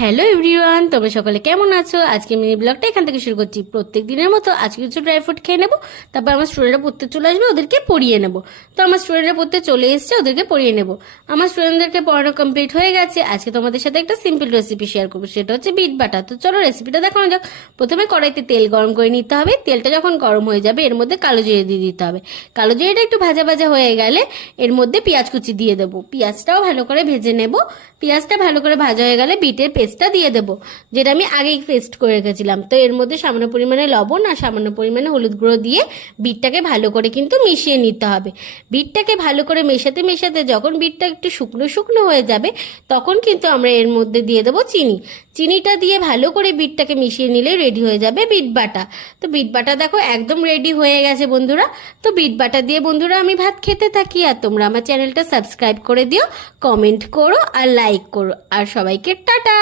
Hello everyone, তোমরা সকলে কেমন আছো? আজকে মিনি ব্লগটা এখান থেকে শুরু করছি। প্রত্যেক দিনের মতো আজকে কিছু ড্রাই ফ্রুট খেয়ে নেবো, তারপর আমার স্টুডেন্টরা পড়তে চলে আসবে, ওদেরকে পড়িয়ে নেবো। তো আমার স্টুডেন্টরা পড়তে চলে এসছে, ওদেরকে পড়িয়ে নেবো। আমার স্টুডেন্টদেরকে পড়ানো কমপ্লিট হয়ে গেছে। আজকে তোমাদের সাথে একটা সিম্পল রেসিপি শেয়ার করবো, সেটা হচ্ছে বিট বাটা। তো চলো রেসিপিটা দেখানো যাক। প্রথমে কড়াইতে তেল গরম করে নিতে হবে। তেলটা যখন গরম হয়ে যাবে এর মধ্যে কালো জিরে দিয়ে দিতে হবে। কালো জিরেটা একটু ভাজা ভাজা হয়ে গেলে এর মধ্যে পেঁয়াজ কুচি দিয়ে দেবো। পেঁয়াজটাও ভালো করে ভেজে নেব। পেঁয়াজটা ভালো করে ভাজা হয়ে গেলে বিটের পেস্টটা দিয়ে দেবো, যেটা আমি আগেই পেস্ট করে রেখেছিলাম। তো এর মধ্যে সামান্য পরিমাণে লবণ আর সামান্য পরিমাণে হলুদ গুঁড়ো দিয়ে বিটটাকে ভালো করে কিন্তু মিশিয়ে নিতে হবে। বিটটাকে ভালো করে মেশাতে মেশাতে যখন বিটটা একটু শুকনো শুকনো হয়ে যাবে তখন কিন্তু আমরা এর মধ্যে দিয়ে দেবো চিনি। চিনিটা দিয়ে ভালো করে বিটটাকে মিশিয়ে নিলে রেডি হয়ে যাবে বিট বাটা। তো বিট বাটা দেখো একদম রেডি হয়ে গেছে বন্ধুরা। তো বিট বাটা দিয়ে বন্ধুরা আমি ভাত খেতে থাকি, আর তোমরা আমার চ্যানেলটা সাবস্ক্রাইব করে দিও, কমেন্ট করো আর লাইক করো, আর সবাইকে টাটা।